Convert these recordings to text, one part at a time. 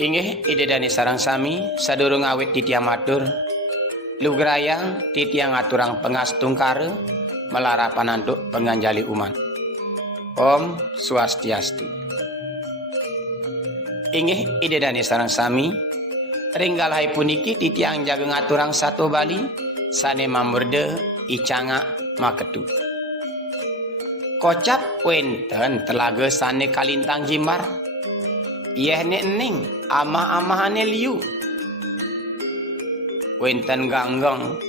Inggih idedani sareng sami sadurung awit titiang matur lugrayang titiang aturang pengastungkare melara pananduk penganjali umat. Om Swastiastu. Inggih idedani sareng sami ringgalai puniki titiang jaga ngaturang sato Bali sane mamurde icanga maketu. Kocap wenten telaga sane kalintang jimbar yeh nek ning amah-amahane liu. Wenten ganggeng,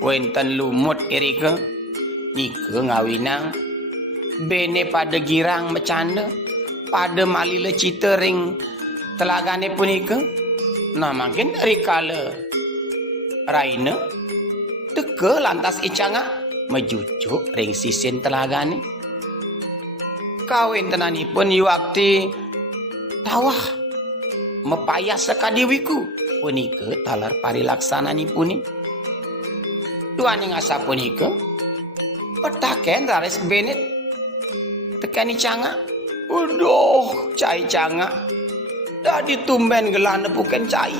wenten lumut irike, nike ngawinang, bene pada girang macanda, pada malile cita ring telagane punike. Nah makin rikala raina, teke lantas icanga mejujuk ring sisin telagane. Kawin tenanipun yuakti tawah mepayah sekadiwiku punike talar parilaksanani puni tuani ngasa punike petaken rares benet tekani canga udoh cai canga dadi tumben gelana bukan cai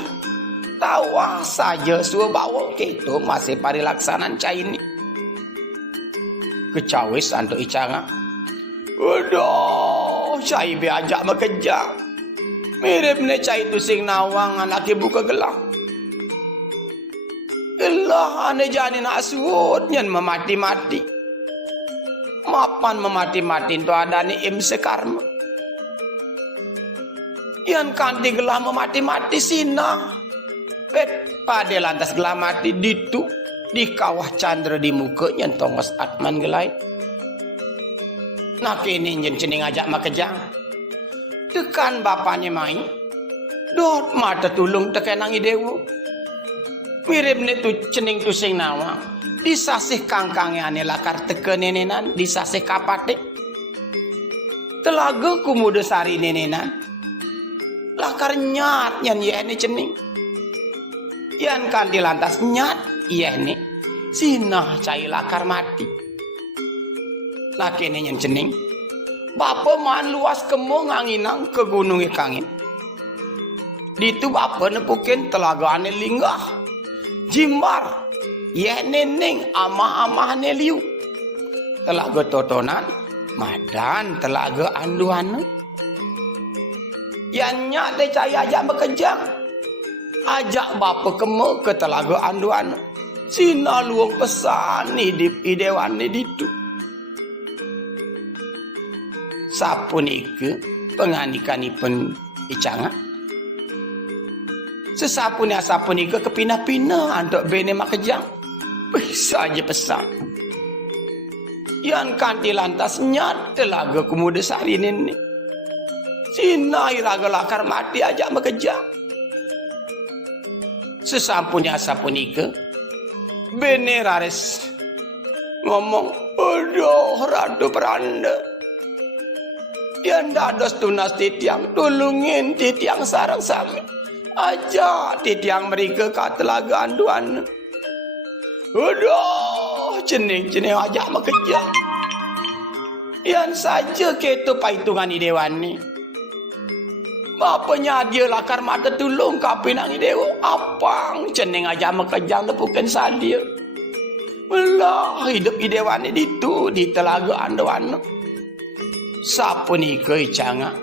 tawah saja suwe bawa keto masih parilaksanan cai ini kecawis antuk icanga udoh cai beajak makejak mirip ne cai tu sing nawang anak ibu ke gelang. Gelah ane jani nak suut nyen memati-mati. Mapan memati-mati tu ada ni im sekarma. Yan kanti gelah memati-mati sina. Pet pada lantas gelah mati ditu di kawah candra di muka nyen tongos atman gelai. Nak ini nyen cening ajak makejang. Tekan bapaknya main dot mata tulung tekan nangi dewu mirip ne tu cening tu sing nawang disasih kangkangnya ane lakar teke nenenan disasih kapate telaga kumuda sari nenenan lakar nyat yan yene cening yan kanti lantas nyat yene sinah cai lakar mati lakene yan cening Bapa man luas kemo nganginang ke gunung ikangin. Ditu bapa nepukin telaga ane linggah. Jimbar. Yeh nening amah-amah ane liu. Telaga totonan. Madan telaga anduan. Yang nyak te caya ajak bekejang. Ajak bapa kemo ke telaga anduan. Sina luang pesan hidip idewan ni ditu. Sapunike penganikanipun icanga sesapunya sapunike kepinah-pinah antuk bene makejang bisa aja pesan yan kanti lantas nyat telaga kumuda sari nini sinai raga lakar mati aja makejang sesapunya sapunike bene rares ngomong aduh radu peranda yang dados tunas titiang tulungin titiang sarang sami aja titiang mereka kat telaga anduan aduh cening-cening aja makejang yang saja ketu paitungan idewan ni bapanya dia lakar mata tulung kapinang idewa apang cening aja makejang tepukan sadia belah hidup idewan ni ditu di telaga anduan sapunike icanga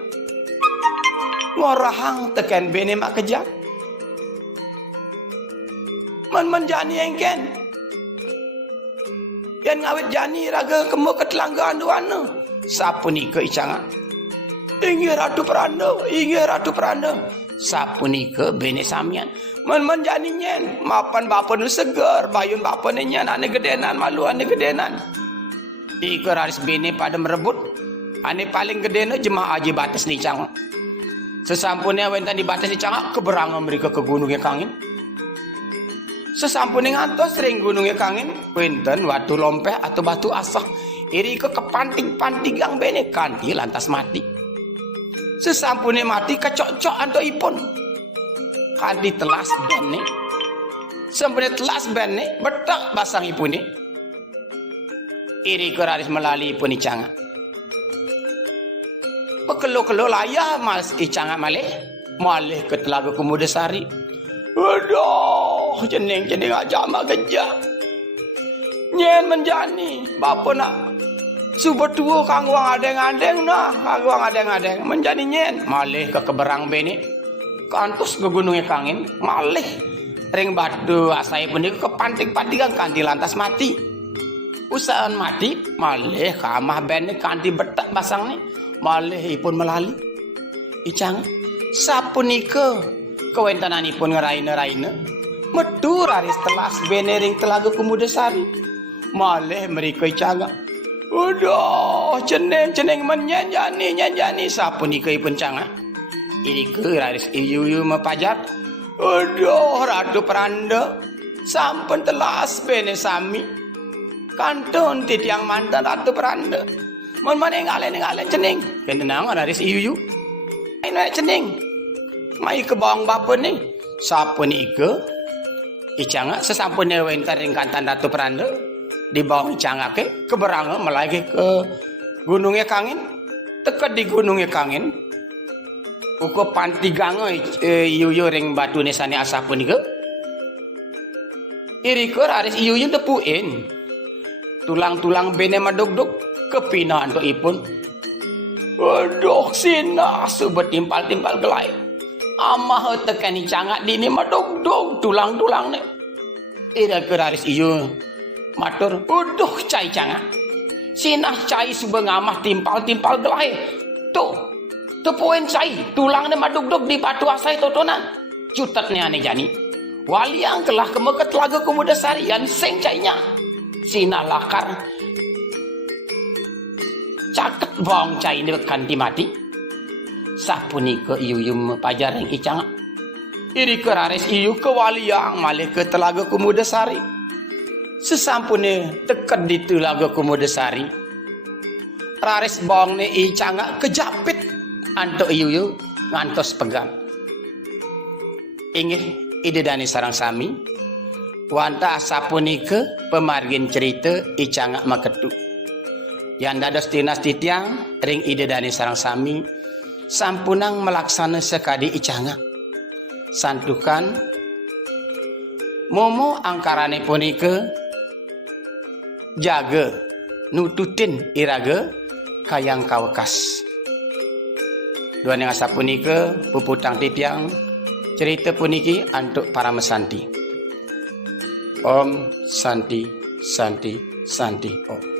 ngorahang teken bene mak kejang man jani engken yan ngawit jani raga kemo ketelangga anduana sapunike icanga inggih ratu peranda sapunike bene samian man jani nyen mapan bapa nu seger bayun bapa ni nyen ane gedenan malu ane gedenan ike raris bene pada merebut ane paling gede na jemaah haji batas ni cang. Sesampunnya wenten di batas ni cang keberangan mereka ke gunungnya kangin. Sesampunnya ngantos sering gunungnya kangin wenten batu lompeh atau batu asah. Iri ke kepanting-panting yang bene kanti lantas mati. Sesampunnya mati kecok-cok anto ipun. Kanti telas bene. Sampunnya telas bene betak basang ipune. Iri ke raris melalui ipun icanga. Pekelo-kelo layah mas icanga malih malih ke Telaga Kumudasari. Aduh, cening aja mak kerja. Nyen menjani, bapa nak subuh tua kang wang adeng-adeng nah, kang wang adeng-adeng menjani nyen malih ke keberang bene. Kantos ke gunungnya kangin, malih ring batu asai pun ke pantik-pantikan kanti lantas mati. Usahaan mati, malih kamah bene kanti betak basang ni, malih ipun melali. Icang, sapunika kewentananipun ngeraina-raina, metu raris telas bene ring Telaga Kumudasari. Malih mereka icang, udah ceneng menyanjani sapunika ipun canga. Ini ke raris iyu mepajat. Aduh, Ratu Pranda sampun telas bene sami kantun titiang mantan Ratu Pranda. Mon mane ngalen cening kenang raris iyu naik cening mai ke bawang bapa ni sampun ike icanga sesampune wenten ring kantan Ratu Pranda di bawang icanga ke keberanga melagi ke gunungnya kangin teka di gunungnya kangin uko panti gango iyu ring batu nesane asapun ike iriko raris iyu tepuin tulang-tulang bene madugdug kepinahan to ipun. Aduh sina subet timpal-timpal gelai amah tekani cangak dini madugdug tulang-tulang ne iriko raris iyu matur uduh cai cangak sina cai subeng amah timpal-timpal gelai tuh tepuin cai tulang ne madugdug di batu asai totonan cutat ne ane jani waliang kelah kemeket Telaga Kumudasari yan seng cainya sina lakar caket bawang cai ni kanti mati sapunika iyu pajar yang icang iri keraris iyu ke waliang malih ke Telaga Kumudasari sesampune teket di Telaga Kumudasari raris bawang ni icang kejapit antuk iyu ngantos pegang inggih ide dani sarang sami wanta sapunika pemargin cerita icang maketu yang dados dinas titiang ring ide dani sarang sami sampunang melaksana sekadi icanga santukan momo angkarane punika jaga nututin iraga kayang kawekas dua yang sapunika puputang titiang cerita puniki antuk para mesanti. Om Santi Santi Santi Om.